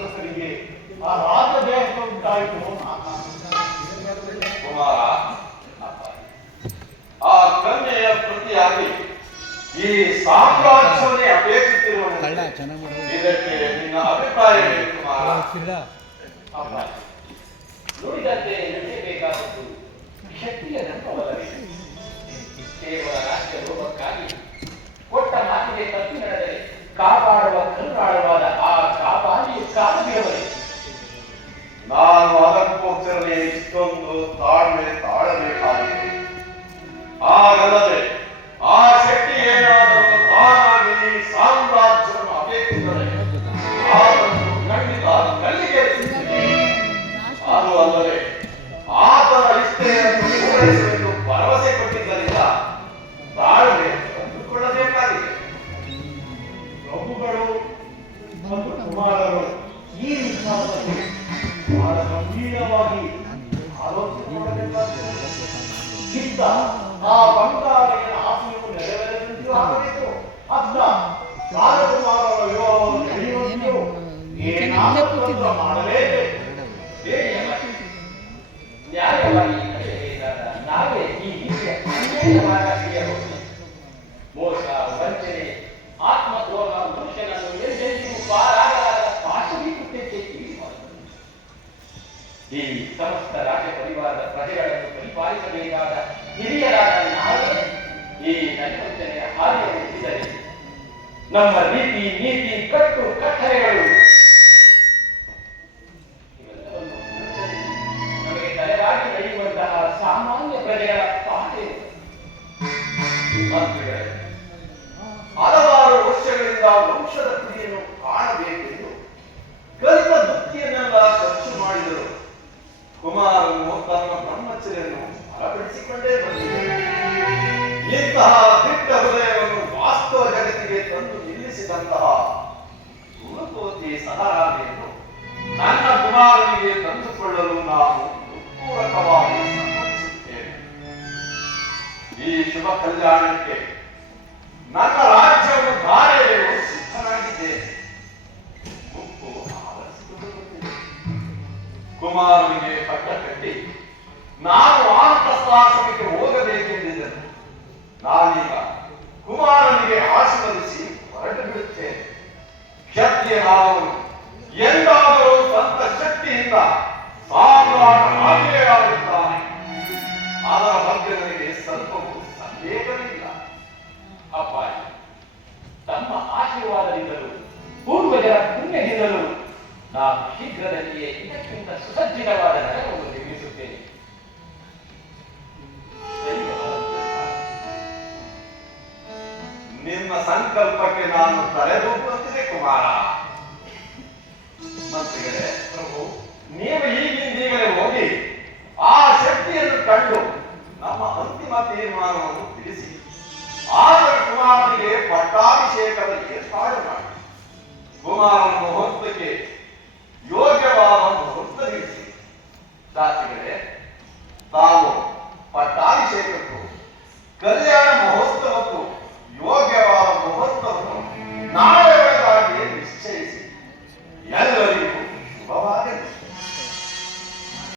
ರಾಕ್ಷಸರಿಗೆ ಆ ರಾಜದೇಹ ಉಂಟಾಯಿತು. ಕುಮಾರ, ಆ ಕನ್ಯೆಯ ಪ್ರತಿಯಾಗಿ ಈ ಸಾಮ್ರಾಜ್ಯವನ್ನೇ ಅಪೇಕ್ಷಿಸಿರುವ ಇದಕ್ಕೆ ನಿನ್ನ ಅಭಿಪ್ರಾಯವೇ ಕುಮಾರ? ನುಡಿದಂತೆ ನಡೆಯಬೇಕಾದದ್ದು ಶಕ್ತಿಯ ಧರ್ಮವಲ್ಲವೇ? ಕೇವಲ ರಾಜ್ಯ ಲೋಭಕ್ಕಾಗಿ ಕೊಟ್ಟ ಮಾತಿಗೆ ತಪ್ಪಿ ನಡೆದರೆ ಕಾಪಾಡುವ ಕರುಣಾಳವಾದ ಆ ಕಾಪಾಡಿಯು ಕಾಲದಿರವರೇ. ನಾನು ಅದಕ್ಕೋಸ್ಕರವೇ ಇಷ್ಟೊಂದು ತಾಳ್ಮೆ ತಾಳಬೇಕಾಗಿದೆ. ಹಾಗಲ್ಲದೆ ಆ ಶಕ್ತಿ ಏನಾದರೂ ತಾನಾಗಿ ಈ ಸಾಮ್ರಾಜ್ಯವನ್ನು ಅಪೇಕ್ಷಿಸಿದರೆ ಆತನು ಖಂಡಿತ ಕಲ್ಲಿಗೆ ಅದು ಅಲ್ಲದೆ ಆತನ ಇಷ್ಟೆಯನ್ನು ಪೂರೈಸುವೆಂದು ಭರವಸೆ ಕೊಟ್ಟಿದ್ದರಿಂದ ತಾಳ್ಮೆ ತಂದುಕೊಳ್ಳಬೇಕಾಗಿದೆ. ಪ್ರಭುಗಳು ಮತ್ತು ಕುಮಾರರು ಈ ವಿಚಾರದಲ್ಲಿ ಬಹಳ ಗಂಭೀರವಾಗಿ ಆಲೋಚನೆ ಮಾಡಬೇಕಾಗಿದೆ. ಚಿತ್ತ ಆ ಬಂಗಾಳಿನ ಆಸೆಯನ್ನು ನೆರವೇರಿಸುವಂತೆಯೂ ಆಗಬೇಕು, ಅಥವಾ ರಾಜಕುಮಾರರ ವಿವಾಹವನ್ನು ನಡೆಯುವಂತೆಯೂ ಏನಾದರೂ ಮಾಡಲೇಬೇಕು. ನ್ಯಾಯವಾಗಿ ನಡೆಯಬೇಕಾದ ನಾವೇ ಈ ರೀತಿಯ ಅನ್ಯಾಯವಾದ ಹಿಡಿಯಬಹುದು. ಮೋಸ, ವಂಚನೆ, ಆತ್ಮದ್ರೋಹ ಮನುಷ್ಯನನ್ನು ಎಂದೆಂದಿಗೂ ಪಾರಾಗಲಾದ ಪಾಶವಿ ಕೃತ್ಯಕ್ಕೆ ಈಡುಮಾಡುತ್ತದೆ. ಈ ಸಮಸ್ತ ರಾಜ ಪರಿವಾರದ ಪ್ರಜೆಗಳನ್ನು ಪರಿಪಾಲಿಸಬೇಕಾದ ಹಿರಿಯರಾದ ನಾವೇ ಈ ನೈವಂಚನೆಯ ಹಾದಿಯನ್ನು ಹಿಡಿದರೆ ನಮ್ಮ ರೀತಿ, ನೀತಿ, ಕಟ್ಟು ಕಟ್ಟಳೆಗಳು ನಮಗೆ ತಲೆರಾಗಿ ನಡೆಯುವಂತಹ ಸಾಮಾನ್ಯ ಪ್ರಜೆಗಳ ಪಾಠೆ. ಹಲವಾರು ವರ್ಷಗಳಿಂದ ವಂಶದ ಕುರಿಯನ್ನು ಕಾಣಬೇಕೆಂದು ಕಲಿತ ಬುದ್ಧಿಯನ್ನೆಲ್ಲ ಖರ್ಚು ಮಾಡಿದರು. ಕುಮಾರನು ತನ್ನ ಬ್ರಹ್ಮಚರ್ಯನ್ನು ಬಲಪಡಿಸಿಕೊಂಡೇ ಬಂದಿದ್ದರು. ಇಂತಹ ದಿಟ್ಟ ಹೃದಯವನ್ನು ವಾಸ್ತವ ಜಗತ್ತಿಗೆ ತಂದು ನಿಲ್ಲಿಸಿದಂತಹ ಗುರುಕೋತಿ ಸಹರಾಗಿಯನ್ನು ನನ್ನ ಕುಮಾರನಿಗೆ ತಂದುಕೊಳ್ಳಲು ನಾನು ಪೂರಕವಾಗಿ ಸಮ್ಮತಿಸುತ್ತೇನೆ. ಈ ಶುಭ ಕಲ್ಯಾಣಕ್ಕೆ ನನ್ನ ರಾಜ್ಯವನ್ನು ಧಾರೆಯಲು ಸಿದ್ಧನಾಗಿದ್ದೇನೆ. ಮುಪ್ಪು ಆವರಿಸಿಕೊಳ್ಳುತ್ತಿದೆ. ಕುಮಾರನಿಗೆ ಪಟ್ಟ ಕಟ್ಟಿ ನಾನು ವಾನಪ್ರಸ್ಥಾಶ್ರಮಕ್ಕೆ ಹೋಗಬೇಕೆಂದಿದ್ದನು. ನಾನೀಗ ಕುಮಾರನಿಗೆ ಆಶೀರ್ವದಿಸಿ ಹೊರಟು ಬಿಡುತ್ತೇನೆ. ಕ್ಷತ್ರಿಯನಾದವನು ಎಂದಾದರೂ ಸ್ವಂತ ಶಕ್ತಿಯಿಂದ ಸಾಮ್ರಾಟ ಆಗಿಯೇ ಆಗುತ್ತಾನೆ. ಅದರ ಬಗ್ಗೆ ನನಗೆ ಸ್ವಲ್ಪವೂ ಸಂದೇಹವಿಲ್ಲ. ಅಪ್ಪಾಜಿ, ತಮ್ಮ ಆಶೀರ್ವಾದದಿಂದಲೂ ಪೂರ್ವಜರ ಪುಣ್ಯದಿಂದಲೂ ನಾನು ಶೀಘ್ರದಲ್ಲಿಯೇ ಇದಕ್ಕಿಂತ ಸುಸಜ್ಜಿತವಾದ ನಗರವನ್ನು ನಿರ್ಮಿಸುತ್ತೇನೆ. ನಿಮ್ಮ ಸಂಕಲ್ಪಕ್ಕೆ ನಾನು ತಲೆದೂಗುವಂತಿದೆ ಕುಮಾರ. ಮಂತ್ರಿಗಳೇ, ಪ್ರಭು, ನೀವು ಈಗಿಂದೀಗಲೇ ಹೋಗಿ ಆ ಶಕ್ತಿಯನ್ನು ಕಂಡು ನಮ್ಮ ಅಂತಿಮ ತೀರ್ಮಾನವನ್ನು ತಿಳಿಸಿ ಆಗ ಕುಮಾರನಿಗೆ ಪಟ್ಟಾಭಿಷೇಕದ ಏರ್ಪಾಡು ಮಾಡಿ ಕುಮಾರನ ಮುಹೂರ್ತಕ್ಕೆ ಯೋಗ್ಯವಾದ ಮುಹೂರ್ತ ನಿಲ್ಲಿಸಿ. ಶಾಸ್ತ್ರಿಗಳೇ, ತಾವು